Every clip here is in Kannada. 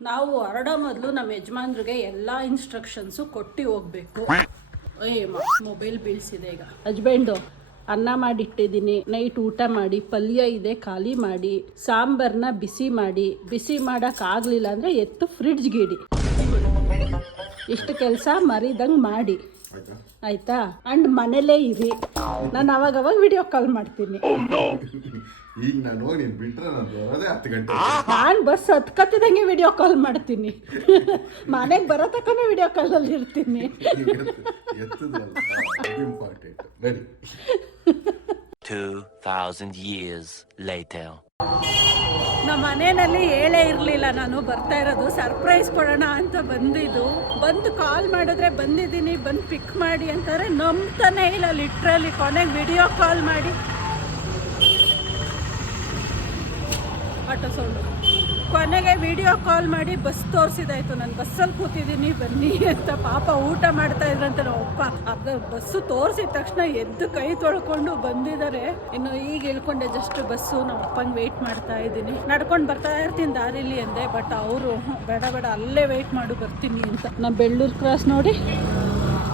ನಾವು ಹೊರಡೋ ಮೊದಲು ನಮ್ಮ ಯಜಮಾನ್ರಿಗೆ ಎಲ್ಲ ಇನ್ಸ್ಟ್ರಕ್ಷನ್ಸು ಕೊಟ್ಟು ಹೋಗ್ಬೇಕು. ಮೊಬೈಲ್ ಬೀಳ್ಸಿದೆ ಈಗ. ಹಸ್ಬೆಂಡು ಅನ್ನ ಮಾಡಿಟ್ಟಿದ್ದೀನಿ, ನೈಟ್ ಊಟ ಮಾಡಿ, ಪಲ್ಯ ಇದೆ ಖಾಲಿ ಮಾಡಿ, ಸಾಂಬಾರನ್ನ ಬಿಸಿ ಮಾಡಿ, ಬಿಸಿ ಮಾಡೋಕ್ಕಾಗಲಿಲ್ಲ ಅಂದರೆ ಎತ್ತು ಫ್ರಿಡ್ಜ್ಗೆ ಇಡಿ. ಇಷ್ಟು ಕೆಲಸ ಮರಿದಂಗೆ ಮಾಡಿ ಆಯ್ತಾ. ಅಂಡ್ ಮನೇಲೇ ಇರಿ, ನಾನು ಅವಾಗವಾಗ ವಿಡಿಯೋ ಕಾಲ್ ಮಾಡ್ತೀನಿ. ಈಗ ನಾನು ನೀನು ಬಿಟ್ರೆ ನಾನು ಬರೋದೇ 10 ಗಂಟೆ. ನಾನು ಬಸ್ ಹತ್ಕತ್ತಿದಂಗೆ ವಿಡಿಯೋ ಕಾಲ್ ಮಾಡ್ತೀನಿ. ಮನೆಗೆ ಬರೋ ತಕ್ಕನೂ ವಿಡಿಯೋ ಕಾಲಲ್ಲಿ ಇರ್ತೀನಿ. ಇಂಪಾರ್ಟೆಂಟ್. ರೆಡಿ. 2000 years later. ನಮ್ಮ ಮನೆಯಲ್ಲಿ ಹೇಳೇ ಇರಲಿಲ್ಲ ನಾನು ಬರ್ತಾ ಇರೋದು, ಸರ್ಪ್ರೈಸ್ ಕೊಡೋಣ ಅಂತ ಬಂದಿದ್ದು. ಬಂದು ಕಾಲ್ ಮಾಡಿದ್ರೆ ಬಂದಿದ್ದೀನಿ, ಬಂದು ಪಿಕ್ ಮಾಡಿ ಅಂತಾರೆ. ನಂಬ್ತಾನೆ ಇಲ್ಲ ಲಿಟ್ರಲಿ. ಕೊನೆಗೆ ವಿಡಿಯೋ ಕಾಲ್ ಮಾಡಿ ಆಟೋ ಸೌಂಡು, ಕೊನೆಗೆ ವಿಡಿಯೋ ಕಾಲ್ ಮಾಡಿ ಬಸ್ ತೋರಿಸಿದಾಯ್ತು. ನಾನು ಬಸ್ಸಲ್ಲಿ ಕೂತಿದ್ದೀನಿ ಬನ್ನಿ ಅಂತ. ಪಾಪ ಊಟ ಮಾಡ್ತಾ ಇದ್ರಂತೆ ನಮ್ಮಪ್ಪ. ಅರ್ಧ ಬಸ್ಸು ತೋರಿಸಿದ ತಕ್ಷಣ ಎದ್ದು ಕೈ ತೊಳ್ಕೊಂಡು ಬಂದಿದ್ದಾರೆ. ಇನ್ನು ಈಗ ಇಳ್ಕೊಂಡೆ ಜಸ್ಟ್ ಬಸ್ಸು. ನಮ್ಮ ಅಪ್ಪಂಗೆ ವೆಯ್ಟ್ ಮಾಡ್ತಾ ಇದ್ದೀನಿ. ನಡ್ಕೊಂಡು ಬರ್ತಾ ಇರ್ತೀನಿ ದಾರಿಲಿ ಅಂದೆ, ಬಟ್ ಅವರು ಬೇಡ ಬೇಡ ಅಲ್ಲೇ ವೆಯ್ಟ್ ಮಾಡು ಬರ್ತೀನಿ ಅಂತ. ನಮ್ಮ ಬೆಳ್ಳೂರು ಕ್ರಾಸ್ ನೋಡಿ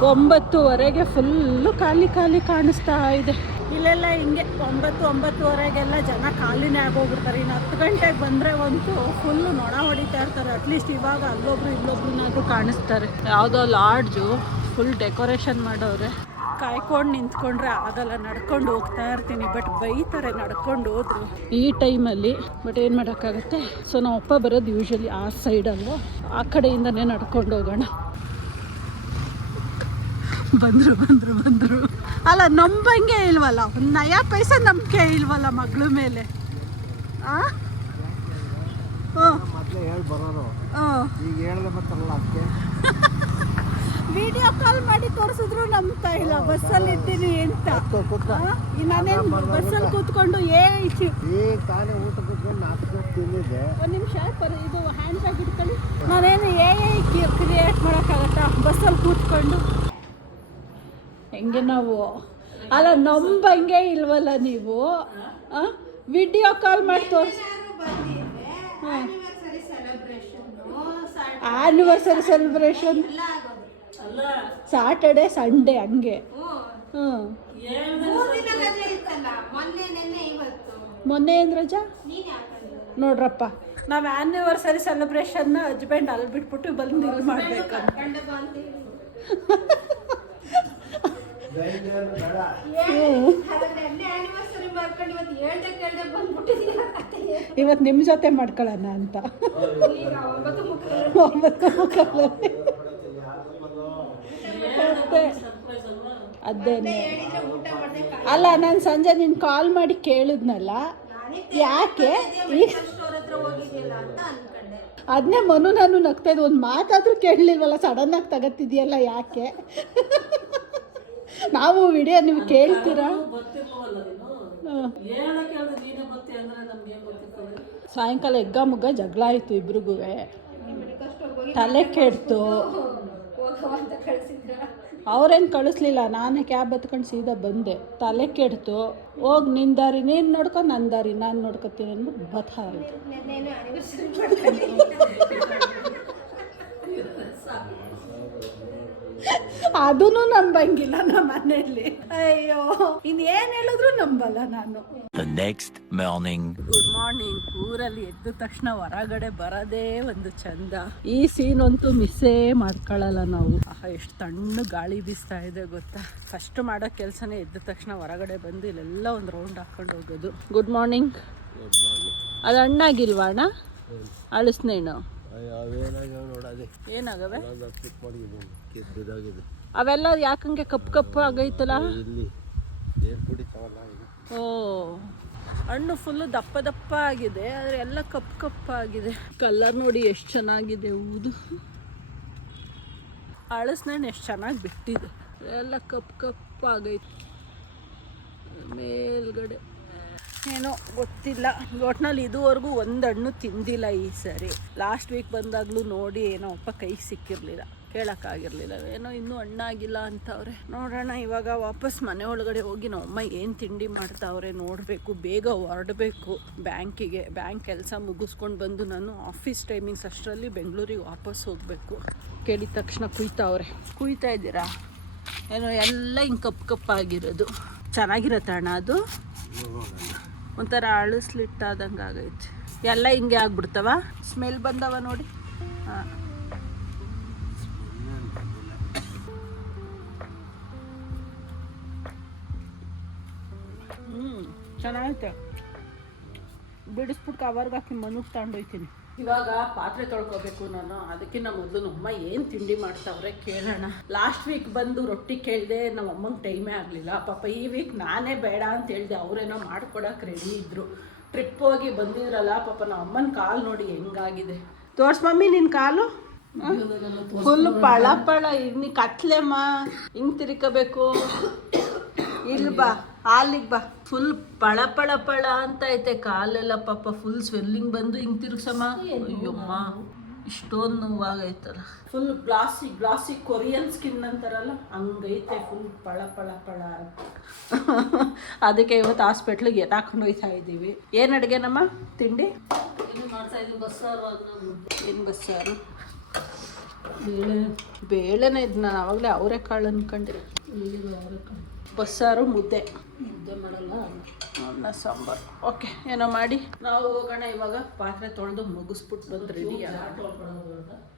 9:30ಗೆ ಫುಲ್ಲು ಖಾಲಿ ಖಾಲಿ ಕಾಣಿಸ್ತಾ ಇದೆ. ಇಲ್ಲೆಲ್ಲ ಹಿಂಗೆ 9-9:30ಗೆಲ್ಲ ಜನ ಖಾಲಿನೇ ಆಗೋಗ್ಬಿಡ್ತಾರೆ. ಇನ್ನು 10 ಗಂಟೆಗೆ ಬಂದರೆ ಅಂತೂ ಫುಲ್ಲು ನೊಣ ಹೊಡಿತಾ ಇರ್ತಾರೆ. ಅಟ್ಲೀಸ್ಟ್ ಇವಾಗ ಅಲ್ಲೊಬ್ರು ಇಲ್ಲೊಬ್ರನ್ನಾದ್ರೂ ಕಾಣಿಸ್ತಾರೆ. ಯಾವುದೋ ಲಾಡ್ಜು ಫುಲ್ ಡೆಕೋರೇಷನ್ ಮಾಡೋರೆ. ಕಾಯ್ಕೊಂಡು ನಿಂತ್ಕೊಂಡ್ರೆ ಆಗಲ್ಲ, ನಡ್ಕೊಂಡು ಹೋಗ್ತಾ ಇರ್ತೀನಿ. ಬಟ್ ಬೈತಾರೆ ನಡ್ಕೊಂಡು ಹೋದ್ರು ಈ ಟೈಮಲ್ಲಿ. ಬಟ್ ಏನು ಮಾಡೋಕ್ಕಾಗತ್ತೆ. ಸೊ ನಮ್ಮ ಅಪ್ಪ ಬರೋದು ಯೂಶ್ವಲಿ ಆ ಸೈಡಲ್ವ, ಆ ಕಡೆಯಿಂದನೇ ನಡ್ಕೊಂಡು ಹೋಗೋಣ. ಬಂದರು ಅಲ್ಲ, ನಂಬಂಗೆ ಇಲ್ವಲ್ಲ, ಒಂದು ನಯಾ ಪೈಸೆ ನಂಬಿಕೆ ಇಲ್ವಲ್ಲ ಮಗಳ ಮೇಲೆ. ವಿಡಿಯೋ ಕಾಲ್ ಮಾಡಿ ತೋರಿಸಿದ್ರು ನಂಬ್ತಾ ಇಲ್ಲ. ಬಸ್ಸಲ್ಲಿ ಇದ್ದೀನಿ ಅಂತ. ನಾನೇನು ಬಸ್ಸಲ್ಲಿ ಕೂತ್ಕೊಂಡು ಒಂದು ನಿಮಿಷ ಇದು ಹ್ಯಾಂಡ್ ಬ್ಯಾಗ್ ಇಟ್ಕೊಳ್ಳಿ. ನಾನೇನು ಕ್ರಿಯೇಟ್ ಮಾಡೋಕ್ಕಾಗತ್ತಾ ಬಸ್ಸಲ್ಲಿ ಕೂತ್ಕೊಂಡು? ಹೆಂಗೆ ನಾವು ಅಲ್ಲ, ನಂಬಂಗೆ ಇಲ್ವಲ್ಲ ನೀವು. ವಿಡಿಯೋ ಕಾಲ್ ಮಾಡಿ ತೋರಿಸಿ. ಆ್ಯನಿವರ್ಸರಿ ಸೆಲೆಬ್ರೇಷನ್ ಸ್ಯಾಟರ್ಡೆ ಸಂಡೇ ಹಂಗೆ. ಮೊನ್ನೆ ಏನು ರಜಾ ನೋಡ್ರಪ್ಪ. ನಾವು ಆ್ಯನಿವರ್ಸರಿ ಸೆಲೆಬ್ರೇಷನ್ನ ಹಸ್ಬೆಂಡ್ ಅಲ್ಲಿ ಬಿಟ್ಬಿಟ್ಟು ಬಂದು ಇಲ್ಲಿ ಮಾಡ್ಬೇಕಂತ. ಇವತ್ತು ನಿಮ್ಮ ಜೊತೆ ಮಾಡ್ಕೊಳ್ಳೋಣ ಅಂತ. ಅದೇನೆ ಅಲ್ಲ, ನಾನು ಸಂಜೆ ನೀನು ಕಾಲ್ ಮಾಡಿ ಕೇಳಿದ್ನಲ್ಲ ಯಾಕೆ ಅದನ್ನೇ ಮನು ನಾನು ನಗ್ತಾ ಇದ್ದೆ. ಒಂದು ಮಾತಾದ್ರೂ ಕೇಳಲಿಲ್ವಲ್ಲ, ಸಡನ್ನಾಗಿ ತಗತ್ತಿದೆಯಲ್ಲ ಯಾಕೆ? ನಾವು ವಿಡಿಯೋ ನೀವು ಕೇಳ್ತೀರಾ? ಸಾಯಂಕಾಲ ಎಗ್ಗ ಮುಗ್ಗ ಜಗಳ ಆಯಿತು ಇಬ್ರಿಗೂ. ತಲೆ ಕೆಡ್ತು. ಅವ್ರೇನು ಕಳಿಸ್ಲಿಲ್ಲ, ನಾನೇ ಕ್ಯಾಬ್ ಹತ್ಕೊಂಡು ಸೀದಾ ಬಂದೆ. ತಲೆ ಕೆಡ್ತು. ಹೋಗಿ ನಿನ್ನ ದಾರಿ ನೀನು ನೋಡ್ಕೊಂಡು, ನನ್ನ ದಾರಿ ನಾನು ನೋಡ್ಕೊತೀನಿ ಅಂದ್ಬಿಟ್ಟು ಬತ್ತಾ ಆಯಿತು. ಅದೂ ನಂಬಂಗಿಲ್ಲ ನಮ್ಮ ಮನೆಯಲ್ಲಿ. ಅಯ್ಯೋ, ಇನ್ನೇನು ಹೇಳಿದ್ರು ನಂಬಲ್ಲ ನಾನು. Good morning. ಊರಲ್ಲಿ ಎದ್ದ ತಕ್ಷಣ ಹೊರಗಡೆ ಬರೋದೇ ಒಂದು ಚಂದ. ಈ ಸೀನ್ ಅಂತೂ ಮಿಸ್ಸೇ ಮಾಡ್ಕೊಳ್ಳಲ್ಲ ನಾವು. ಎಷ್ಟು ತಣ್ಣು ಗಾಳಿ ಬೀಸ್ತಾ ಇದೆ ಗೊತ್ತಾ. ಫಸ್ಟ್ ಮಾಡೋ ಕೆಲಸನೇ ಎದ್ದ ತಕ್ಷಣ ಹೊರಗಡೆ ಬಂದು ಇಲ್ಲೆಲ್ಲ ಒಂದು ರೌಂಡ್ ಹಾಕೊಂಡು ಹೋಗೋದು. Good morning. ಅದು ಹಣ್ಣಾಗಿಲ್ವಾ ಅಣ್ಣ? ಅಳಿಸ್ನೇನು ಏನಾಗವೆ? ಅವೆಲ್ಲ ಯಾಕಂಗೆ ಕಪ್ಪು ಆಗೈತಲ್ಲ. ಓ, ಹಣ್ಣು ಫುಲ್ಲು ದಪ್ಪ ಆಗಿದೆ, ಆದರೆ ಎಲ್ಲ ಕಪ್ಪು ಆಗಿದೆ. ಕಲರ್ ನೋಡಿ ಎಷ್ಟು ಚೆನ್ನಾಗಿದೆ. ಊದು ಅಳಸ್ನೇನು ಎಷ್ಟು ಚೆನ್ನಾಗಿ ಬಿಟ್ಟಿದೆ. ಎಲ್ಲ ಕಪ್ಪು ಆಗೈತೆ ಮೇಲ್ಗಡೆ. ಏನೋ ಗೊತ್ತಿಲ್ಲ. ಒಟ್ನಲ್ಲಿ ಇದುವರೆಗೂ ಒಂದು ಹಣ್ಣು ತಿಂದಿಲ್ಲ ಈ ಸರಿ. ಲಾಸ್ಟ್ ವೀಕ್ ಬಂದಾಗಲೂ ನೋಡಿ ಏನೋ ಅಪ್ಪ ಕೈಗೆ ಸಿಕ್ಕಿರಲಿಲ್ಲ, ಕೇಳೋಕ್ಕಾಗಿರಲಿಲ್ಲ, ಏನೋ ಇನ್ನೂ ಹಣ್ಣಾಗಿಲ್ಲ ಅಂತವ್ರೆ. ನೋಡೋಣ ಇವಾಗ ವಾಪಸ್ ಮನೆ ಒಳಗಡೆ ಹೋಗಿ ನಮ್ಮಮ್ಮ ಏನು ತಿಂಡಿ ಮಾಡ್ತಾವ್ರೆ ನೋಡಬೇಕು. ಬೇಗ ಹೊರಡಬೇಕು ಬ್ಯಾಂಕಿಗೆ. ಬ್ಯಾಂಕ್ ಕೆಲಸ ಮುಗಿಸ್ಕೊಂಡು ಬಂದು ನಾನು ಆಫೀಸ್ ಟೈಮಿಂಗ್ಸ್ ಅಷ್ಟರಲ್ಲಿ ಬೆಂಗಳೂರಿಗೆ ವಾಪಸ್ ಹೋಗಬೇಕು. ಕೇಳಿದ ತಕ್ಷಣ ಕುಯ್ತಾ ಇದ್ದೀರಾ? ಏನೋ ಎಲ್ಲ ಹಿಂಗೆ ಕಪ್ಪಾಗಿರೋದು. ಚೆನ್ನಾಗಿರತ್ತೆ ಅಣ್ಣ ಅದು? ಒಂಥರ ಅಳಿಸ್ಲಿಟ್ಟಾದಂಗೆ ಆಗೈತೆ. ಎಲ್ಲ ಹಿಂಗೆ ಆಗ್ಬಿಡ್ತವ? ಸ್ಮೆಲ್ ಬಂದವ ನೋಡಿ. ಹಾಂ, ಚೆನ್ನಾಗೈತೆ. ಬಿಡಿಸ್ಬಿಟ್ಟು ಕವರ್ಗೆ ಹಾಕಿ ಮನುಗೆ ತಗೊಂಡೋಯ್ತೀನಿ. ಇವಾಗ ಪಾತ್ರೆ ತೊಳ್ಕೊಬೇಕು ನಾನು. ಅದಕ್ಕಿಂತ ಮೊದಲು ನಮ್ಮಮ್ಮ ಏನು ತಿಂಡಿ ಮಾಡ್ತಾವ್ರೆ ಕೇಳೋಣ. ಲಾಸ್ಟ್ ವೀಕ್ ಬಂದು ರೊಟ್ಟಿ ಕೇಳಿದೆ, ನಮ್ಮ ಅಮ್ಮಂಗೆ ಟೈಮೇ ಆಗಲಿಲ್ಲ ಪಾಪ. ಈ ವೀಕ್ ನಾನೇ ಬೇಡ ಅಂತ ಹೇಳಿದೆ, ಅವರೇನೋ ಮಾಡ್ಕೊಡಕ್ಕೆ ರೆಡಿ ಇದ್ದರು. ಟ್ರಿಪ್ ಹೋಗಿ ಬಂದಿದ್ರಲ್ಲ ಪಾಪ. ನಮ್ಮ ಅಮ್ಮನ ಕಾಲು ನೋಡಿ ಹೆಂಗಾಗಿದೆ. ತೋರ್ಸ್ ಮಮ್ಮಿ ನಿನ್ನ ಕಾಲು ಫುಲ್ ಪಳ ಪಳ. ಇನ್ನು ಕತ್ಲೆಮ್ಮ ಹಿಂಗೆ ತಿರ್ಕೋಬೇಕು. ಇಲ್ಲಿ ಬಾ, ಹಾಲಿಗೆ ಬಾ. ಫುಲ್ ಪಳ ಪಳ ಪಳ ಅಂತ ಐತೆ ಕಾಲೆಲ್ಲ ಪಾಪ. ಫುಲ್ ಸ್ವೆಲ್ಲಿಂಗ್ ಬಂದು ಹಿಂಗೆ ತಿರ್ಗ್ಸಮ್ಮ. ಅಯ್ಯಮ್ಮ ಇಷ್ಟೊಂದು ನೋವಾಗೈತಲ್ಲ. ಫುಲ್ ಗ್ಲಾಸಿ ಕೊರಿಯನ್ ಸ್ಕಿನ್ ಅಂತಾರಲ್ಲ ಹಂಗೈತೆ. ಫುಲ್ ಪಳ ಪಳ ಪಳ. ಅದಕ್ಕೆ ಇವತ್ತು ಹಾಸ್ಪಿಟ್ಲಿಗೆ ಎತ್ತಾಕೊಂಡು ಹೋಯ್ತಾ ಇದ್ದೀವಿ. ಏನು ಅಡುಗೆನಮ್ಮ ತಿಂಡಿ? ಮಾಡ್ತಾ ಇದ್ದೀವಿ ಬಸ್ಸಾರು. ಏನು ಬಸ್ಸಾರು? ಬೇಳೆನೇ ಇದು. ನಾನು ಆವಾಗಲೇ ಅವರೆಕಾಳು ಅನ್ಕೊಂಡಿರಿ. ಬಸ್ಸಾರು ಮುದ್ದೆ ಮಾಡಲ್ಲ, ಅನ್ನ ಸಾಂಬಾರು. ಓಕೆ, ಏನೋ ಮಾಡಿ ನಾವು ಹೋಗೋಣ. ಇವಾಗ ಪಾತ್ರೆ ತೊಳೆದು ಮುಗಿಸ್ಬಿಟ್ಟು ಬಂದು ರೆಡಿ.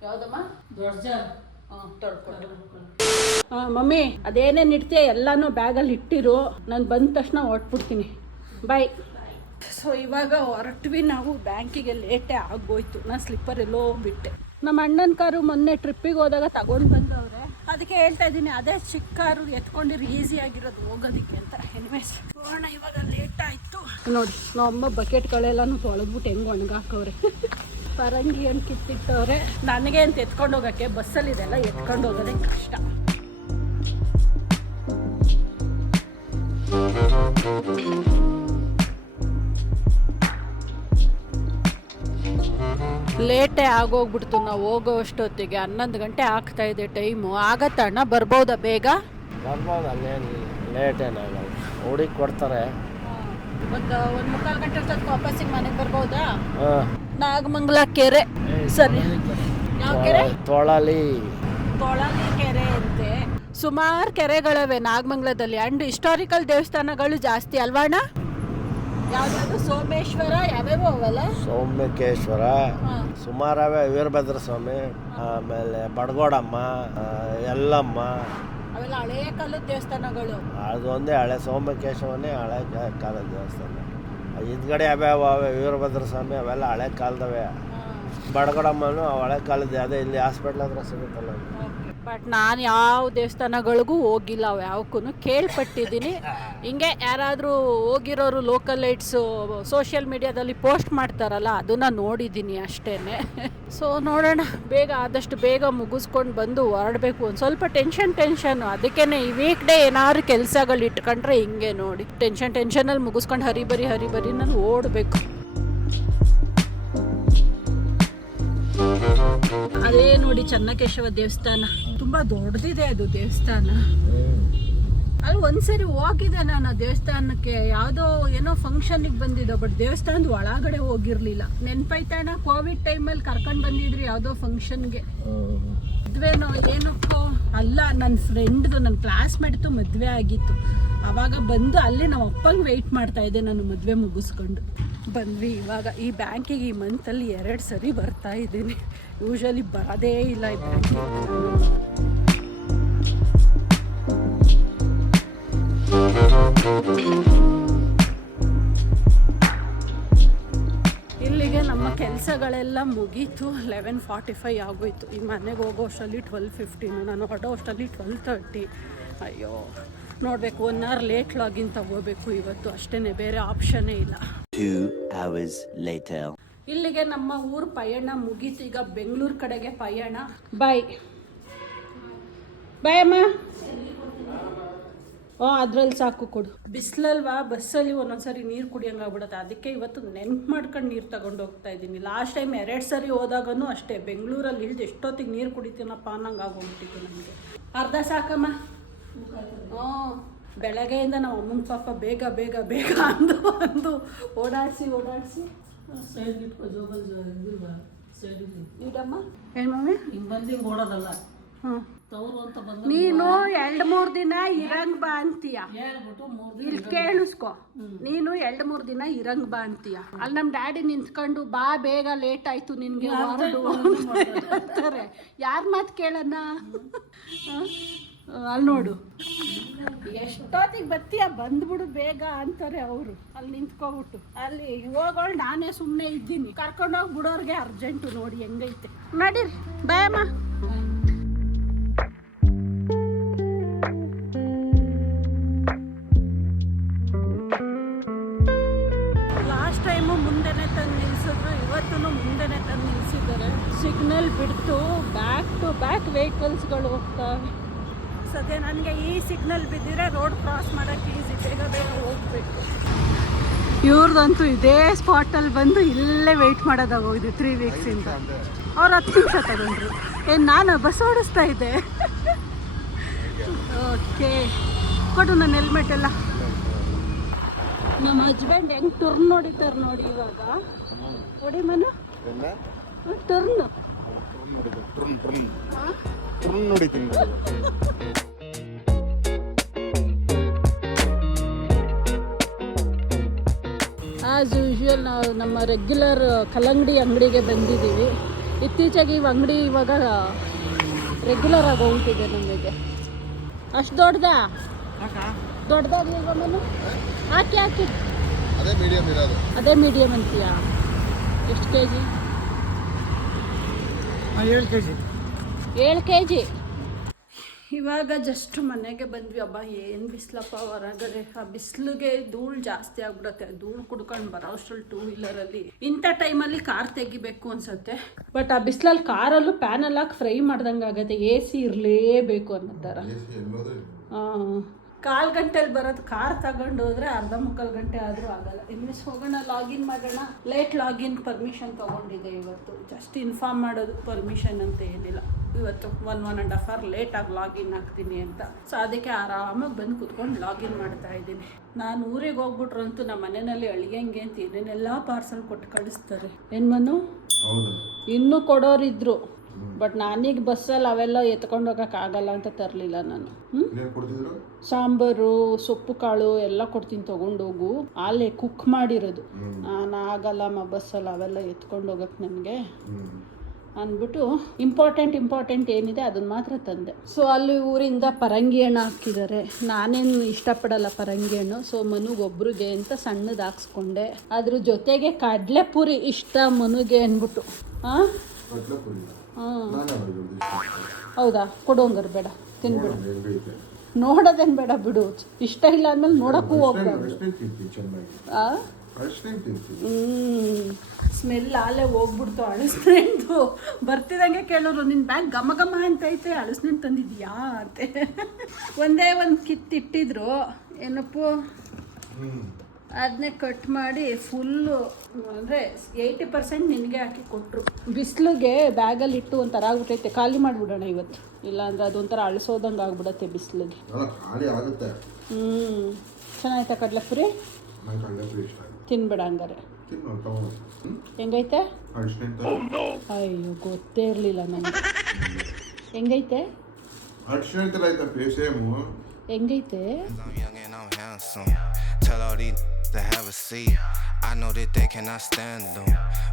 ಯಾವುದಮ್ಮ? ಹಾಂ ಮಮ್ಮಿ, ಅದೇನೇನು ಇಡ್ತೀಯ ಎಲ್ಲನೂ ಬ್ಯಾಗಲ್ಲಿ ಇಟ್ಟಿರು. ನಾನು ಬಂದ ತಕ್ಷಣ ಹೊರಟ್ಬಿಡ್ತೀನಿ. ಬಾಯ್. ಸೊ ಇವಾಗ ಹೊರಟ್ವಿ ನಾವು. ಬ್ಯಾಂಕಿಗೆ ಲೇಟೇ ಆಗೋಯ್ತು. ನಾನು ಸ್ಲಿಪ್ಪರ್ ಎಲ್ಲೋ ಬಿಟ್ಟೆ. ನಮ್ಮ ಅಣ್ಣನ ಕಾರು ಮೊನ್ನೆ ಟ್ರಿಪ್ಪಿಗೆ ಹೋದಾಗ ತಗೊಂಡು ಬಂದವ್ರೆ. ಅದಕ್ಕೆ ಹೇಳ್ತಾ ಇದ್ದೀನಿ, ಅದೇ ಚಿಕ್ಕ ಕಾರು ಎತ್ಕೊಂಡಿರಿ ಈಸಿ ಆಗಿರೋದು ಹೋಗೋದಕ್ಕೆ ಅಂತ. ಎನಿವೇಸ್ ಹೋಗೋಣ. ಇವಾಗ ಲೇಟ್ ಆಯಿತು ನೋಡಿ. ನಮ್ಮಮ್ಮ ಬಕೆಟ್ಗಳೆಲ್ಲನೂ ತೊಳೆದ್ಬಿಟ್ಟು ಹೆಂಗೆ ಒಣಗಾಕವ್ರೆ. ಪರಂಗಿ ಹಣ್ಣು ಕಿತ್ತಿಟ್ಟವ್ರೆ. ನನಗೆ ಅಂತ ಎತ್ಕೊಂಡು ಹೋಗೋಕ್ಕೆ ಬಸ್ಸಲ್ಲಿ ಇದೆಲ್ಲ ಎತ್ಕೊಂಡು ಹೋಗೋದೇ ಕಷ್ಟ. ಲೇಟೇ ಆಗೋಗ್ಬಿಡ್ತು. ನಾವು ಹೋಗೋ ಅಷ್ಟೊತ್ತಿಗೆ 11 ಗಂಟೆ ಆಗ್ತಾ ಇದೆ ಟೈಮು. ಆಗತ್ತ ಅಣ್ಣ? ಬರ್ಬೋದಾ ಬೇಗ? ಬರ್ಬೋದು, ಅಲ್ಲೇನು ಲೇಟ್ ಏನಾಗಲ್ಲ. ಹುಡುಗಿ ಕೊಡ್ತಾರೆ. ಒಂದು 1-3 ಗಂಟೆ ಅಷ್ಟೊತ್ತಿಗೆ ವಾಪಸ್ಸಿಗೆ ಮನೆಗೆ ಬರ್ಬೋದಾ? ನಾಗಮಂಗಲ ಕೆರೆ. ಸರಿ, ಯಾವ ಕೆರೆ? ತೊಳಲಿ ಕೆರೆ ಅಂತೆ. ಸುಮಾರು ಕೆರೆಗಳವೆ ನಾಗಮಂಗಲದಲ್ಲಿ. ಆ್ಯಂಡ್ ಹಿಸ್ಟಾರಿಕಲ್ ದೇವಸ್ಥಾನಗಳು ಜಾಸ್ತಿ ಅಲ್ವಾಣ? ಯಾವ್ದಾದ್ರು ಸೋಮೇಶ್ವರ ಯಾವ್ಯಾವ ಅವಲ್ಲ? ಸೋಮೇಶ್ವರ ಸುಮಾರವೇ. ವೀರಭದ್ರ ಸ್ವಾಮಿ, ಆಮೇಲೆ ಬಡಗೋಡಮ್ಮ, ಎಲ್ಲಮ್ಮ, ಅವೆಲ್ಲ ಹಳೆ ಕಾಲದ ದೇವಸ್ಥಾನಗಳು. ಅದು ಒಂದೇ ಹಳೆ. ಸೋಮಕೇಶವನೇ ಹಳೆ ಕಾಲದ ದೇವಸ್ಥಾನ. ಹಿಂದ್ಗಡೆ ಯಾವ್ಯಾವ ವೀರಭದ್ರ ಸ್ವಾಮಿ ಅವೆಲ್ಲ ಹಳೆ ಕಾಲದವೇ. ಬಡಗೋಡಮ್ಮನು ಹಳೆ ಕಾಲದ. ಅದೇ ಇಲ್ಲಿ ಹಾಸ್ಪಿಟ್ಲ್ ಹತ್ರ ಸಿಗುತ್ತಲ್ಲ. ಬಟ್ ನಾನು ಯಾವ ದೇವಸ್ಥಾನಗಳಿಗೂ ಹೋಗಿಲ್ಲ. ಅವು ಯಾವಕ್ಕೂ ಕೇಳ್ಪಟ್ಟಿದ್ದೀನಿ. ಹಿಂಗೆ ಯಾರಾದರೂ ಹೋಗಿರೋರು ಲೋಕಲ್ ಲೈಟ್ಸು ಸೋಷಿಯಲ್ ಮೀಡಿಯಾದಲ್ಲಿ ಪೋಸ್ಟ್ ಮಾಡ್ತಾರಲ್ಲ, ಅದನ್ನು ನೋಡಿದ್ದೀನಿ ಅಷ್ಟೇ. ಸೊ ನೋಡೋಣ, ಬೇಗ ಆದಷ್ಟು ಬೇಗ ಮುಗಿಸ್ಕೊಂಡು ಬಂದು ಹೊರಡಬೇಕು. ಒಂದು ಸ್ವಲ್ಪ ಟೆನ್ಷನ್ನು. ಅದಕ್ಕೇ ಈ ವೀಕ್ ಡೇ ಏನಾದ್ರು ಕೆಲಸಗಳು ಇಟ್ಕೊಂಡ್ರೆ ಹಿಂಗೆ ನೋಡಿ. ಟೆನ್ಷನಲ್ಲಿ ಮುಗಿಸ್ಕೊಂಡು ಹರಿಬರಿ ನಾನು ಓಡಬೇಕು. ಅದೇ ನೋಡಿ ಚನ್ನಕೇಶವ ದೇವಸ್ಥಾನ. ತುಂಬಾ ದೊಡ್ಡದಿದೆ ಅದು ದೇವಸ್ಥಾನ. ಅಲ್ಲಿ ಒಂದ್ಸರಿ ಹೋಗಿದ್ದೆ ನಾನು ಆ ದೇವಸ್ಥಾನಕ್ಕೆ. ಯಾವುದೋ ಏನೋ ಫಂಕ್ಷನ್ಗೆ ಬಂದಿದ್ದೋ. ಬಟ್ ದೇವಸ್ಥಾನದ ಒಳಗಡೆ ಹೋಗಿರ್ಲಿಲ್ಲ. ನೆನ್ಪೈತಾಣ? ಕೋವಿಡ್ ಟೈಮಲ್ಲಿ ಕರ್ಕೊಂಡು ಬಂದಿದ್ರಿ ಯಾವುದೋ ಫಂಕ್ಷನ್ಗೆ. ಮದುವೆನೋ ಏನಕ್ಕೋ ಅಲ್ಲ, ನನ್ನ ಫ್ರೆಂಡ್ದು, ನನ್ನ ಕ್ಲಾಸ್ಮೇಟ್ದು ಮದುವೆ ಆಗಿತ್ತು. ಆವಾಗ ಬಂದು ಅಲ್ಲಿ ನಮ್ಮ ಅಪ್ಪಂಗೆ ವೆಯ್ಟ್ ಮಾಡ್ತಾ ಇದ್ದೆ ನಾನು. ಮದುವೆ ಮುಗಿಸ್ಕೊಂಡು ಬಂದ್ವಿ. ಇವಾಗ ಈ ಬ್ಯಾಂಕಿಗೆ ಈ ಮಂತಲ್ಲಿ 2 ಸರಿ ಬರ್ತಾ ಇದ್ದೀನಿ. ಯೂಶಲಿ ಬರೋದೇ ಇಲ್ಲ ಈ ಬ್ಯಾಂಕಿಗೆ. ಇಲ್ಲಿಗೆ ನಮ್ಮ ಕೆಲಸಗಳೆಲ್ಲ ಮುಗೀತು. 11:45 ಆಗೋಯ್ತು. ಈ ಮನೆಗೆ ಹೋಗೋ ಅಷ್ಟರಲ್ಲಿ 12:15. ನಾನು ಹೊರಡೋ ಅಷ್ಟರಲ್ಲಿ 12:30. ಅಯ್ಯೋ, ನೋಡಬೇಕು. 1 hour ಲೇಟ್ ಲಾಗಿನ್ ತಗೋಬೇಕು ಇವತ್ತು. ಅಷ್ಟೇ, ಬೇರೆ ಆಪ್ಷನ್ನೇ ಇಲ್ಲ. 2 hours later. ಇಲ್ಲಿಗೆ ನಮ್ಮ ಊರು ಪಯಣ ಮುಗೀತು. ಈಗ ಬೆಂಗಳೂರು ಕಡೆಗೆ ಪಯಣ. ಬಾಯ್ ಅಮ್ಮ. ಅದ್ರಲ್ಲಿ ಸಾಕು ಕೊಡು. ಬಿಸಿಲಲ್ವಾ ಬಸ್ಸಲ್ಲಿ ಒಂದೊಂದ್ಸರಿ ನೀರು ಕುಡಿಯೋಂಗಾಗ್ಬಿಡುತ್ತೆ. ಅದಕ್ಕೆ ಇವತ್ತು ನೆನ್ಪು ಮಾಡ್ಕೊಂಡು ನೀರು ತಗೊಂಡು ಹೋಗ್ತಾ ಇದ್ದೀನಿ. ಲಾಸ್ಟ್ ಟೈಮ್ 2 ಸರಿ ಹೋದಾಗನೂ ಅಷ್ಟೇ, ಬೆಂಗಳೂರಲ್ಲಿ ಇಳಿದು ಎಷ್ಟೊತ್ತಿಗೆ ನೀರು ಕುಡಿತೀನಪ್ಪ ಅನ್ನಂಗೆ ಆಗೋಗ್ಬಿಟ್ಟಿತ್ತು ನನಗೆ. ಅರ್ಧ ಸಾಕಮ್ಮ. ಹ್ಞೂ, ಬೆಳಗ್ಗೆಯಿಂದ ನಮ್ಮ ಅಮ್ಮನ ಪಾಪ ಬೇಗ ಬೇಗ ಬೇಗ ಅಂದು ಓಡಾಡಿಸಿ ಇಡಮ್ಮ. ಹೆಣ್ಮಮ್ಮಿ ಹಿಂಗೆ ಬಂದು ಓಡೋದಲ್ಲ. ಹ್ಞೂ, ತವರು ಅಂತ ಬಂದು ನೀನು 2-3 ದಿನ ಇರಂಗ್ ಬಾ ಅಂತೀಯ. ಹೇಳ್ಬಿಟ್ಟು 3 ದಿನ ಇಲ್ಲಿ ಕೇಳಿಸ್ಕೊ, ನೀನು 2-3 ದಿನ ಇರಂಗ್ ಬಾ ಅಂತೀಯ. ಅಲ್ಲಿ ನಮ್ಮ ಡ್ಯಾಡಿ ನಿಂತ್ಕೊಂಡು ಬಾ ಬೇಗ ಲೇಟ್ ಆಯ್ತು ನಿನ್ಗೆ ಅಂತಾರೆ. ಯಾರ ಮಾತು ಕೇಳೋಣ? ಅಲ್ಲಿ ನೋಡು, ಎಷ್ಟೊತ್ತಿಗೆ ಬತ್ತೀಯ, ಬಂದ್ಬಿಡು ಬೇಗ ಅಂತಾರೆ ಅವರು. ಅಲ್ಲಿ ನಿಂತ್ಕೊಬಿಟ್ಟು ಅಲ್ಲಿ ಹೋಗೋಳು ನಾನೇ ಸುಮ್ಮನೆ ಇದ್ದೀನಿ. ಕರ್ಕೊಂಡೋಗಿ ಬಿಡೋರ್ಗೆ ಅರ್ಜೆಂಟು. ನೋಡಿ ಹೆಂಗೈತೆ. ನಡೀರಿ ಬಾಯಮ್ಮ. ಮುಂದೆನೆ ತಂದು ನಿಲ್ಸಿದ್ರು, ಇವತ್ತೂ ಮುಂದೆನೆ ತಂದು ನಿಲ್ಸಿದ್ದಾರೆ. ಸಿಗ್ನಲ್ ಬಿಡ್ತು, ಬ್ಯಾಕ್ ಟು ಬ್ಯಾಕ್ ವೆಹಿಕಲ್ಸ್ಗಳು ಹೋಗ್ತವೆ. ಸದ್ಯ ನನಗೆ ಈ ಸಿಗ್ನಲ್ ಬಿದ್ದಿದ್ರೆ ರೋಡ್ ಕ್ರಾಸ್ ಮಾಡೋಕ್ಕೆ ಈಸಿ, ಬೇಗ ಬೇಗ ಹೋಗ್ಬೇಕು. ಇವ್ರದಂತೂ ಇದೇ ಸ್ಪಾಟಲ್ಲಿ ಬಂದು ಇಲ್ಲೇ ವೆಯ್ಟ್ ಮಾಡೋದಾಗೋಗಿದೆ 3 ವೀಕ್ಸಿಂದ. ಅವ್ರು 10 ನಿಮಿಷ ತಗೊಂಡ್ರು. ನಾನು ಬಸ್ ಓಡಿಸ್ತಾ ಇದ್ದೆ. ಓಕೆ, ಕೊಡು ನನ್ನ ಹೆಲ್ಮೆಟ್ ಎಲ್ಲ. ನಮ್ಮ ಹಸ್ಬೆಂಡ್ ಹೆಂಗೆ ಟರ್ನ್ ಹೊಡಿತಾರೆ ನೋಡಿ ಇವಾಗ. ಹೊಡಿ ಮನು, ಟರ್ನ್ ನೋಡಿತೀನಿ. ಆ್ಯಸ್ ಯೂಶ್ವಲ್ ನಾವು ನಮ್ಮ ರೆಗ್ಯುಲರ್ ಕಲ್ಲಂಗಡಿ ಅಂಗಡಿಗೆ ಬಂದಿದ್ದೀವಿ. ಇತ್ತೀಚೆಗೆ ಇವು ಅಂಗಡಿ ಇವಾಗ ರೆಗ್ಯುಲರ್ ಆಗಿ ಹೋಗ್ತಿದೆ ನಮಗೆ. ಅಷ್ಟು ದೊಡ್ಡದಾಗಲಿಲ್ವ ಮನು? ಹಾಕಿ ಅದೇ ಮೀಡಿಯಮ್ ಅಂತೀಯಾ? ಎಷ್ಟು ಕೆಜಿ? 7 ಕೆಜಿ. ಇವಾಗ ಜಸ್ಟ್ ಮನೆಗೆ ಬಂದ್ವಿ. ಹಬ್ಬ ಏನು ಬಿಸಿಲಪ್ಪ ಹೊರಗಡೆ. ಆ ಬಿಸಿಲಿಗೆ ಧೂಳು ಜಾಸ್ತಿ ಆಗ್ಬಿಡುತ್ತೆ. ಧೂಳು ಕುಡ್ಕೊಂಡು ಬರೋ ಅಷ್ಟ್ರಲ್ಲಿ 2 ವೀಲರಲ್ಲಿ ಇಂಥ ಟೈಮಲ್ಲಿ ಕಾರ್ ತೆಗಿಬೇಕು ಅನ್ಸುತ್ತೆ. ಬಟ್ ಆ ಬಿಸಿಲಲ್ಲಿ ಕಾರಲ್ಲೂ ಪ್ಯಾನಲ್ಲಿ ಹಾಕಿ ಫ್ರೈ ಮಾಡ್ದಂಗೆ ಆಗುತ್ತೆ. AC ಇರಲೇಬೇಕು ಅನ್ನೋ ಥರ. ಕಾಲು ಗಂಟೆಲಿ ಬರೋದು ಕಾರ್ ತಗೊಂಡು ಹೋದ್ರೆ 1/4 ಗಂಟೆ ಆದರೂ ಆಗಲ್ಲ. ಇನ್ವೆಸ್ ಹೋಗೋಣ, ಲಾಗಿನ್ ಮಾಡೋಣ. ಲೇಟ್ ಲಾಗಿನ್ ಪರ್ಮಿಷನ್ ತೊಗೊಂಡಿದ್ದೆ ಇವತ್ತು. ಜಸ್ಟ್ ಇನ್ಫಾರ್ಮ್ ಮಾಡೋದು, ಪರ್ಮಿಷನ್ ಅಂತ ಏನಿಲ್ಲ. ಇವತ್ತು 1.5 ಅವರ್ ಲೇಟಾಗಿ ಲಾಗಿನ್ ಆಗ್ತೀನಿ ಅಂತ. ಸೊ ಅದಕ್ಕೆ ಆರಾಮಾಗಿ ಬಂದು ಕುತ್ಕೊಂಡು ಲಾಗಿನ್ ಮಾಡ್ತಾ ಇದ್ದೀನಿ. ನಾನು ಊರಿಗೆ ಹೋಗ್ಬಿಟ್ರಂತೂ ನಮ್ಮ ಮನೆಯಲ್ಲಿ ಅಳಿಯಂಗೆ ಅಂತ ಏನೇನೆಲ್ಲ ಪಾರ್ಸಲ್ ಕೊಟ್ಟು ಕಳಿಸ್ತಾರೆ. ಏನ್ಮನು ಇನ್ನೂ ಕೊಡೋರಿದ್ರು, ಬಟ್ ನಾನೀಗ ಬಸ್ಸಲ್ಲಿ ಅವೆಲ್ಲ ಎತ್ಕೊಂಡು ಹೋಗೋಕ್ಕಾಗಲ್ಲ ಅಂತ ತರಲಿಲ್ಲ ನಾನು. ಸಾಂಬಾರು, ಸೊಪ್ಪು ಕಾಳು ಎಲ್ಲ ಕೊಡ್ತೀನಿ ತೊಗೊಂಡೋಗು, ಅಲ್ಲೇ ಕುಕ್ ಮಾಡಿರೋದು. ನಾನು ಆಗಲ್ಲಮ್ಮ ಬಸ್ಸಲ್ಲಿ ಅವೆಲ್ಲ ಎತ್ಕೊಂಡು ಹೋಗಕ್ಕೆ ನನಗೆ ಅಂದ್ಬಿಟ್ಟು ಇಂಪಾರ್ಟೆಂಟ್ ಏನಿದೆ ಅದನ್ನ ಮಾತ್ರ ತಂದೆ. ಸೊ ಅಲ್ಲಿ ಊರಿಂದ ಪರಂಗಿ ಹಣ್ಣು ಹಾಕಿದ್ದಾರೆ. ನಾನೇನು ಇಷ್ಟಪಡಲ್ಲ ಪರಂಗಿ ಹಣ್ಣು. ಸೊ ಮನುಗೊಬ್ರಿಗೆ ಅಂತ ಸಣ್ಣದು ಹಾಕ್ಸ್ಕೊಂಡೆ. ಅದ್ರ ಜೊತೆಗೆ ಕಡಲೆಪುರಿ ಇಷ್ಟ ಮನುಗೆ ಅಂದ್ಬಿಟ್ಟು. ಹಾಂ, ಹೌದಾ? ಕೊಡೋಂಗಾರ ಬೇಡ, ತಿನ್ಬಿಡು. ನೋಡೋದೇನು ಬೇಡ ಬಿಡು. ಇಷ್ಟ ಇಲ್ಲ ಅಂದಮೇಲೆ ನೋಡೋಕ್ಕೂ ಹೋಗ್ಬಾರ್ದು. ಸ್ಮೆಲ್ ಅಲ್ಲೇ ಹೋಗ್ಬಿಡ್ತು. ಅಳಸ್ನೆಂಟು ಬರ್ತಿದಂಗೆ ಕೇಳೋರು, ನಿನ್ನ ಬ್ಯಾಗ್ ಘಮ ಘಮ ಅಂತೈತೆ, ಅಳಸ್ನೆಂಟು ತಂದಿದ್ಯಾ ಅಂತೆ. ಒಂದೇ ಒಂದು ಕಿತ್ತಿಟ್ಟಿದ್ರು. ಏನಪ್ಪ ಅದನ್ನೇ ಕಟ್ ಮಾಡಿ ಫುಲ್ಲು ಅಂದರೆ 80% ನಿನಗೆ ಹಾಕಿ ಕೊಟ್ಟರು. ಬಿಸಿಲಿಗೆ ಬ್ಯಾಗಲ್ಲಿ ಇಟ್ಟು ಒಂಥರ ಆಗ್ಬಿಟ್ಟೈತೆ. ಖಾಲಿ ಮಾಡಿಬಿಡೋಣ ಇವತ್ತು, ಇಲ್ಲಾಂದ್ರೆ ಅದೊಂಥರ ಅಳಿಸೋದಂಗೆ ಆಗ್ಬಿಡತ್ತೆ ಬಿಸಿಲಿಗೆ. ಚೆನ್ನಾಯ್ತಾ ಕಡಲೆಪುರಿ? ತಿನ್ಬೇಡ ಹಂಗಾರೆ. ಹೆಂಗೈತೆ? ಅಯ್ಯೋ ಗೊತ್ತೇ ಇರಲಿಲ್ಲ ನನಗೆ. ಹೆಂಗೈತೆ? ಹೆಂಗೈತೆ? Tell all these to have a seat. I know that they cannot stand them.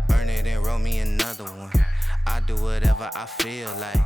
Burn it and roll me another one. I do whatever I feel like.